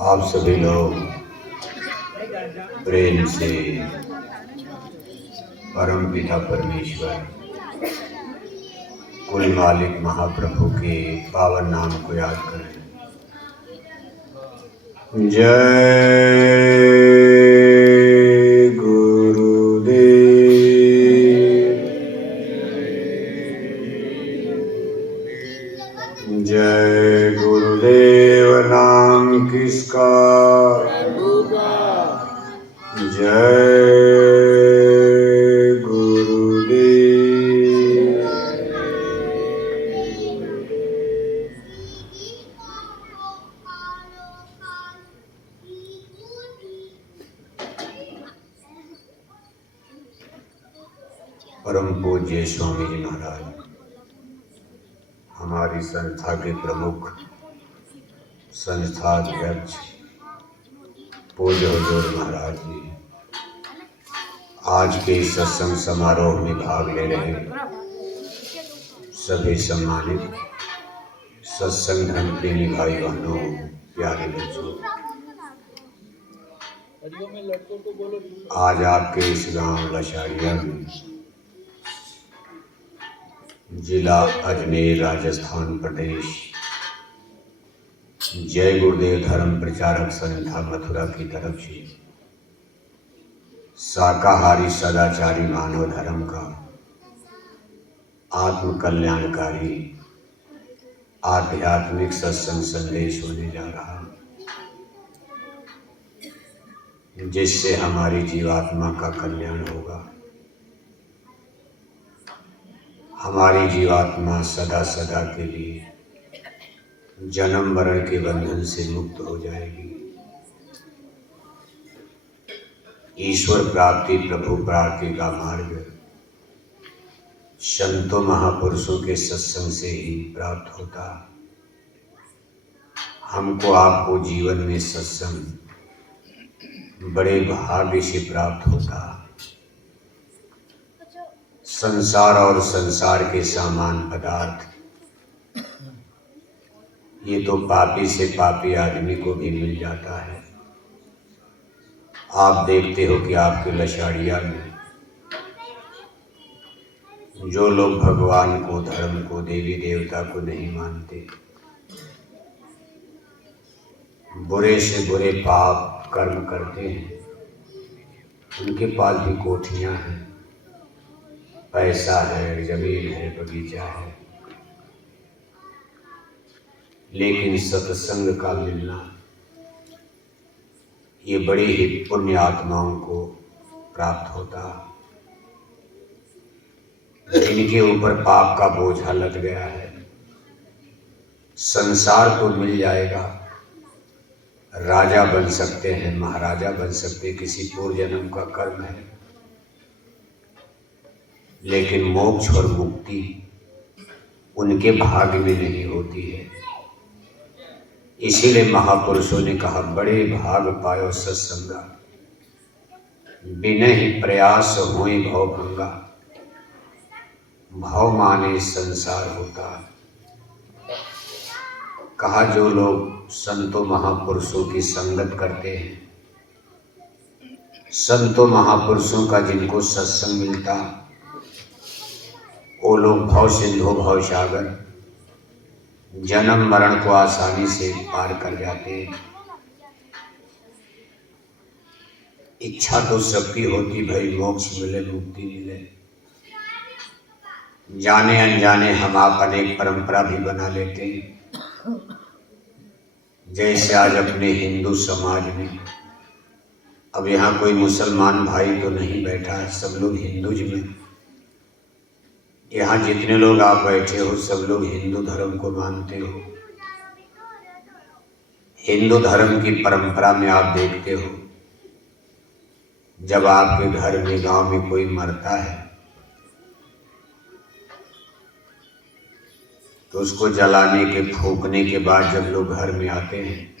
आप सभी लोग प्रेम से परम पिता परमेश्वर कुल मालिक महाप्रभु के पावन नाम को याद करें। जय गुरुदेव। जय गुरुदेव नाम किसका? जय गुरुदेव। परम पूज्य स्वामी जी महाराज, हमारी संस्था के प्रमुख संस्थाध्यक्ष पूज्य हुजूर महाराज जी आज के सत्संग समारोह में भाग ले रहे सभी सम्मानित सत्संग धर्म प्रेमी भाई बहनों, प्यारे बच्चों, आज आपके इस गांव लशारिया में जिला अजमेर राजस्थान प्रदेश जय गुरुदेव धर्म प्रचारक संस्था मथुरा की तरफ से शाकाहारी सदाचारी मानव धर्म का आत्म कल्याणकारी आध्यात्मिक सत्संग संदेश होने जा रहा है, जिससे हमारी जीवात्मा का कल्याण होगा। हमारी जीवात्मा सदा सदा के लिए जन्म मरण के बंधन से मुक्त हो जाएगी। ईश्वर प्राप्ति प्रभु प्राप्ति का मार्ग संतों महापुरुषों के सत्संग से ही प्राप्त होता। हमको आपको जीवन में सत्संग बड़े भाग्य से प्राप्त होता। संसार और संसार के सामान पदार्थ ये तो पापी से पापी आदमी को भी मिल जाता है। आप देखते हो कि आपके लशाड़िया में जो लोग भगवान को, धर्म को, देवी देवता को नहीं मानते, बुरे से बुरे पाप कर्म करते हैं, उनके पास भी कोठियां हैं, पैसा है, जमीन है, बगीचा है, लेकिन सत्संग का मिलना ये बड़ी ही पुण्य आत्माओं को प्राप्त होता। जिनके ऊपर पाप का बोझा लग गया है, संसार तो मिल जाएगा, राजा बन सकते हैं, महाराजा बन सकते हैं, किसी पूर्व जन्म का कर्म है, लेकिन मोक्ष और मुक्ति उनके भाग्य में नहीं होती है। इसीलिए महापुरुषों ने कहा, बड़े भाग पायो सत्संगा, बिना ही प्रयास होए भव भंगा। भाव माने संसार होता। कहा जो लोग संतों महापुरुषों की संगत करते हैं, संतों महापुरुषों का जिनको सत्संग मिलता, वो लोग भव सिंधु भव सागर जन्म मरण को आसानी से पार कर जाते हैं। इच्छा तो सबकी होती भाई मोक्ष मिले, मुक्ति मिले। जाने अनजाने हम आप अनेक परंपरा भी बना लेते हैं। जैसे आज अपने हिंदू समाज में, अब यहाँ कोई मुसलमान भाई तो नहीं बैठा है, सब लोग हिंदूज में। यहाँ जितने लोग आप बैठे हो सब लोग हिंदू धर्म को मानते हो। हिंदू धर्म की परंपरा में आप देखते हो, जब आपके घर में गांव में कोई मरता है तो उसको जलाने के फूकने के बाद जब लोग घर में आते हैं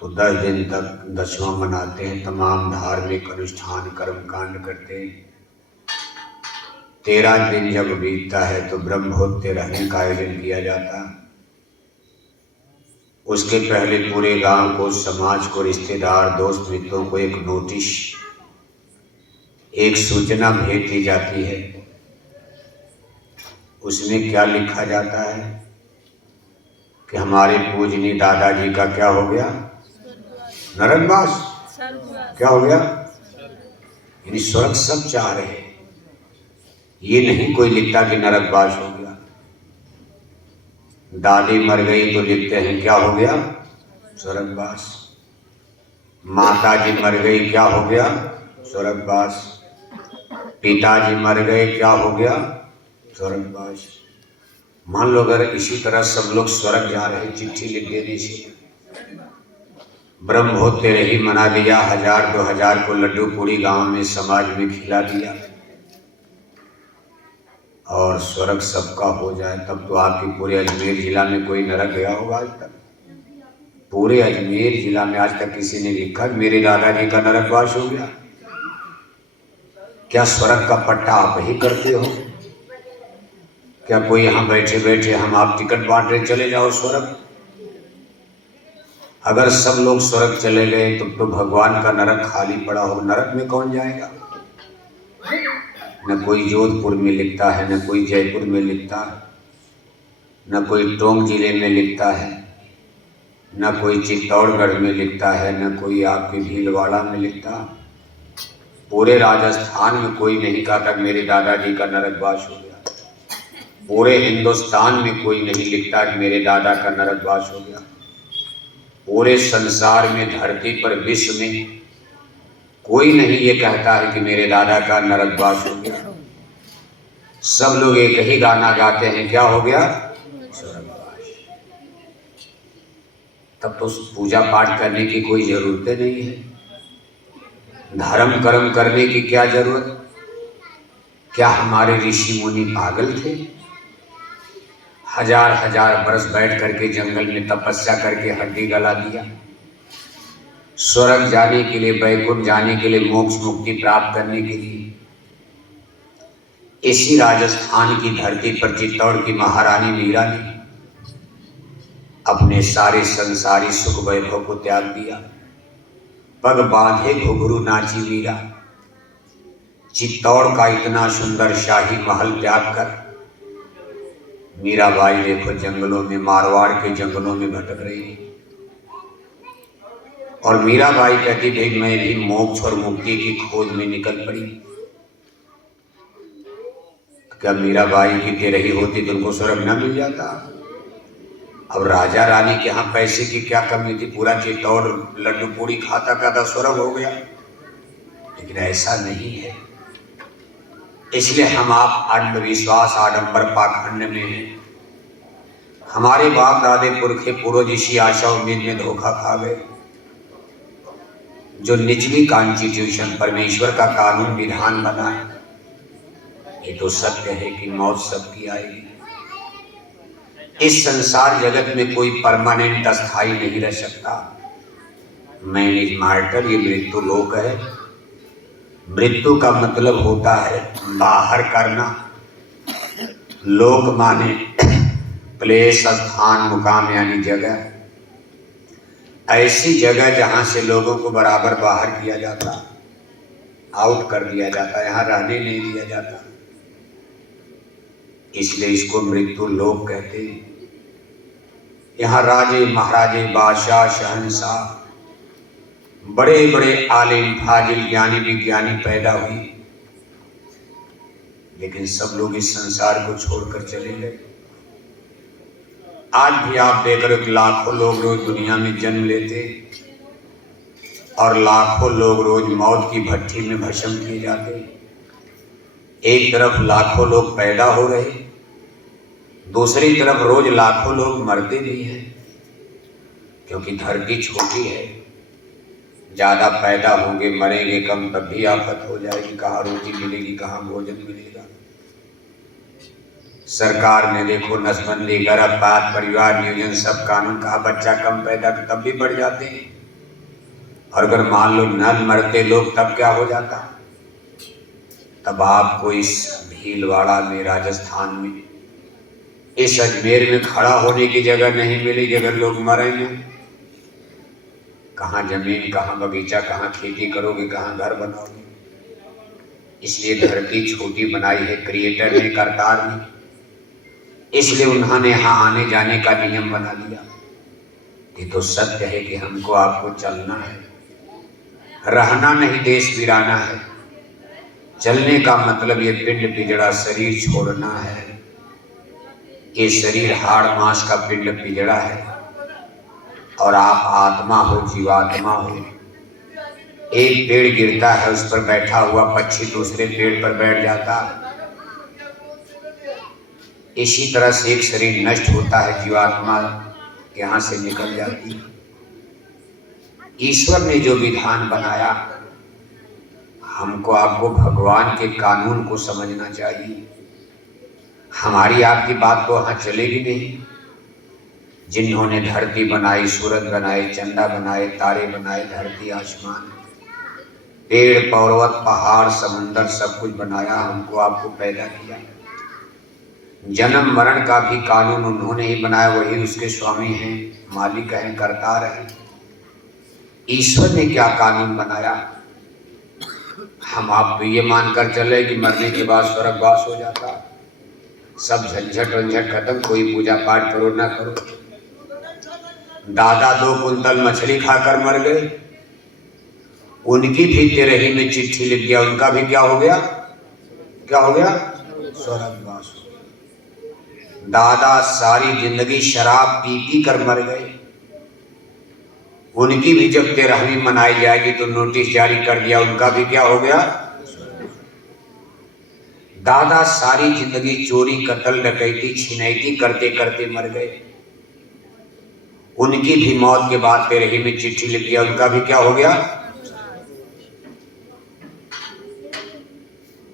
तो 10 दिन तक दशवां मनाते हैं, तमाम धार्मिक अनुष्ठान कर्म कांड करते हैं। 13 दिन जब बीतता है तो ब्रह्महत्या रहने का आयोजन किया जाता। उसके पहले पूरे गांव को, समाज को, रिश्तेदार, दोस्त मित्रों को एक नोटिस, एक सूचना भेज दी जाती है। उसमें क्या लिखा जाता है कि हमारे पूजनीय दादाजी का क्या हो गया? नरकवास। क्या हो गया? यानी स्वर्ग सब चाह रहे हैं, ये नहीं कोई लिखता कि नरकवास हो गया। दादी मर गई तो लिखते हैं क्या हो गया? स्वर्गवास। माता जी मर गई, क्या हो गया? स्वर्गवास। पिताजी मर गए, क्या हो गया? स्वर्गवास। मान लो अगर इसी तरह सब लोग स्वर्ग जा रहे, चिट्ठी लिख देने से, ब्रह्मोत्सव तेरे ही मना दिया, 1000-2000 को लड्डू पूरी गांव में, समाज में खिला दिया और स्वर्ग सबका हो जाए, तब तो आपके पूरे अजमेर जिला में कोई नरक गया होगा आज तक? पूरे अजमेर जिला में आज तक किसी ने लिखा मेरे दादाजी का नरकवास हो गया? क्या स्वर्ग का पट्टा आप ही करते हो? क्या कोई यहाँ बैठे बैठे हम आप टिकट बांट रहे चले जाओ स्वर्ग? अगर सब लोग स्वर्ग चले गए तो भगवान का नरक खाली पड़ा हो, नरक में कौन जाएगा? न कोई जोधपुर में लिखता है, न कोई जयपुर में लिखता है, न कोई टोंक जिले में लिखता है, न कोई चित्तौड़गढ़ में लिखता है, न कोई आपके भीलवाड़ा में लिखता। पूरे राजस्थान में कोई नहीं कहा था मेरे दादाजी का नरकवास हो गया। पूरे हिंदुस्तान में कोई नहीं लिखता कि मेरे दादा का नरकवास हो गया। पूरे संसार में, धरती पर, विश्व में कोई नहीं ये कहता है कि मेरे दादा का नरकवास हो गया। सब लोग एक ही गाना गाते हैं, क्या हो गया? स्वर्गवास। तब तो पूजा पाठ करने की कोई जरूरत नहीं है, धर्म कर्म करने की क्या जरूरत? क्या हमारे ऋषि मुनि पागल थे? 1000-1000 बरस बैठ करके जंगल में तपस्या करके हड्डी गला दिया। स्वर्ग जाने के लिए, बैकुंठ जाने के लिए, मोक्ष मुक्ति प्राप्त करने के लिए इसी राजस्थान की धरती पर चित्तौड़ की महारानी मीरा ने अपने सारे संसारी सुख वैभव को त्याग दिया। पग बांधे घुघरू नाची मीरा। चित्तौड़ का इतना सुंदर शाही महल त्याग कर मीराबाई देखो जंगलों में, मारवाड़ के जंगलों में भटक रही है। और मीराबाई कहती थी मैं भी मोक्ष और मुक्ति की खोज में निकल पड़ी। क्या मीराबाई की तेरही होती तो उनको स्वर्ग न मिल जाता? अब राजा रानी के यहाँ पैसे की क्या कमी थी? पूरा चित्तौड़ लड्डू पूरी खाता खाता स्वर्ग हो गया। लेकिन ऐसा नहीं है। इसलिए हम आप अंधविश्वास, आडंबर, पाखंड में हैं। हमारे बाप दादे पुरखे पूर्वज इसी आशा उम्मीद में धोखा खा गए। जो निचली कॉन्स्टिट्यूशन, परमेश्वर का कानून विधान बना है, ये तो सत्य है कि मौत सबकी आएगी। इस संसार जगत में कोई परमानेंट, अस्थाई नहीं रह सकता। मैन इज मार्टर, ये मृत्यु लोक है। मृत्यु का मतलब होता है बाहर करना। लोक माने प्लेस, स्थान, मुकाम यानी जगह। ऐसी जगह जहां से लोगों को बराबर बाहर किया जाता, आउट कर दिया जाता, यहाँ रहने नहीं दिया जाता। इसलिए इसको मृत्यु लोक कहते हैं। यहाँ राजे, महाराजे, बादशाह, शहंशाह, बड़े बड़े आलिम, फाजिल, ज्ञानी विज्ञानी पैदा हुए, लेकिन सब लोग इस संसार को छोड़कर चले गए। आज भी आप देख रहे हो लाखों लोग रोज दुनिया में जन्म लेते और लाखों लोग रोज मौत की भट्टी में भस्म किए जाते। एक तरफ लाखों लोग पैदा हो रहे, दूसरी तरफ रोज लाखों लोग मरते भी हैं। क्योंकि धरती छोटी है, ज्यादा पैदा होंगे, मरेंगे कम, तब भी आफत हो जाएगी। कहाँ रोटी मिलेगी, कहाँ भोजन मिलेगा। सरकार ने देखो नसबंदी, गर्भपात, परिवार नियोजन, सब कानून, कहा बच्चा कम पैदा तब भी बढ़ जाते हैं। और अगर मान लो न मरते लोग तब क्या हो जाता? तब आपको इस भीलवाड़ा में, राजस्थान में इस अजमेर में खड़ा होने की जगह नहीं मिली अगर लोग मरेंगे। कहाँ जमीन, कहाँ बगीचा, कहाँ खेती करोगे, कहाँ घर बनाओगे। इसलिए धरती छोटी बनाई है क्रिएटर ने, करतार ने। इसलिए उन्होंने यहाँ आने जाने का नियम बना दिया। ये तो सत्य है कि हमको आपको चलना है, रहना नहीं, देश वीराना है। चलने का मतलब ये पिंड पिजड़ा शरीर छोड़ना है। ये शरीर हाड़ मांस का पिंड पिजड़ा है और आप आत्मा हो, जीवात्मा हो। एक पेड़ गिरता है, उस पर बैठा हुआ पक्षी दूसरे पेड़ पर बैठ जाता। इसी तरह से एक शरीर नष्ट होता है, जीवात्मा यहाँ से निकल जाती है। ईश्वर ने जो विधान बनाया, हमको आपको भगवान के कानून को समझना चाहिए। हमारी आपकी बात तो वहां चलेगी नहीं। जिन्होंने धरती बनाई, सूरज बनाए, चंदा बनाए, तारे बनाए, धरती आसमान, पेड़ पर्वत पहाड़ समंदर सब कुछ बनाया, हमको आपको पैदा किया। जन्म मरण का भी कानून उन्होंने ही बनाया, वही उसके स्वामी हैं, मालिक हैं, करतार हैं। ईश्वर ने क्या कानून बनाया? हम आप ये मानकर चले कि मरने के बाद स्वर्गवास हो जाता, सब झंझट वंझट खत्म, कोई पूजा पाठ करो ना करो। दादा 2 कुंतल मछली खाकर मर गए, उनकी भी तिरही में चिट्ठी लिख दिया, उनका भी क्या हो गया? क्या हो गया? स्वर्गवास हो गया। दादा सारी जिंदगी शराब पी पी कर मर गए, उनकी भी जब 13वीं मनाई जाएगी तो नोटिस जारी कर दिया, उनका भी क्या हो गया? दादा सारी जिंदगी चोरी कत्ल डकैती छिनैती करते करते मर गए, उनकी भी मौत के बाद 13वीं में चिट्ठी लिख दिया, उनका भी क्या हो गया?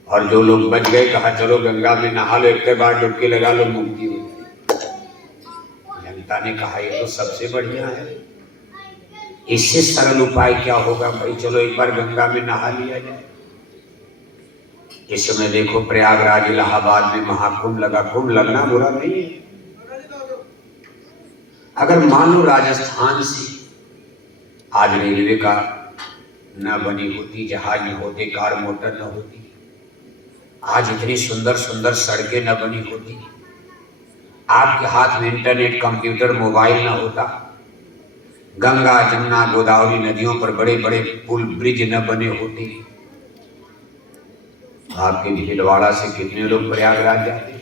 और जो लोग बच गए, कहा चलो गंगा में नहा लो, एक बार डुबकी लगा लो, मुक्ति हो जाए। जनता ने कहा ये तो सबसे बढ़िया है, इससे सरल उपाय क्या होगा भाई, चलो एक बार गंगा में नहा लिया जाए। इस समय देखो प्रयागराज इलाहाबाद में महाकुंभ लगा, कुंभ लगना बुरा नहीं है। अगर मान लो राजस्थान से आज रेलवे का न बनी होती, जहाज न होते, कार मोटर न होती, आज इतनी सुंदर सुंदर सड़कें न बनी होती, आपके हाथ में इंटरनेट कंप्यूटर मोबाइल न होता, गंगा जमुना गोदावरी नदियों पर बड़े बड़े पुल ब्रिज न बने होते, आपके भीलवाड़ा से कितने लोग प्रयागराज जाते,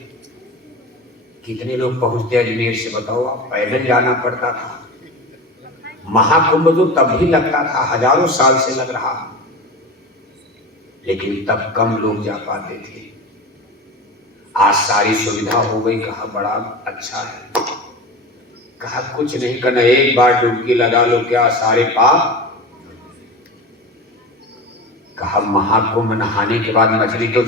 कितने लोग पहुंचते अजमेर से, बताओ आप। पैदल जाना पड़ता था। महाकुंभ तो तब भी लगता था, हजारों साल से लग रहा, लेकिन तब कम लोग जा पाते थे। आज सारी सुविधा हो गई, कहा बड़ा अच्छा है, कहा कुछ नहीं करना, एक बार डुबकी लगा लो, क्या सारे पाप। कहा महाकुंभ नहाने के बाद मछली तो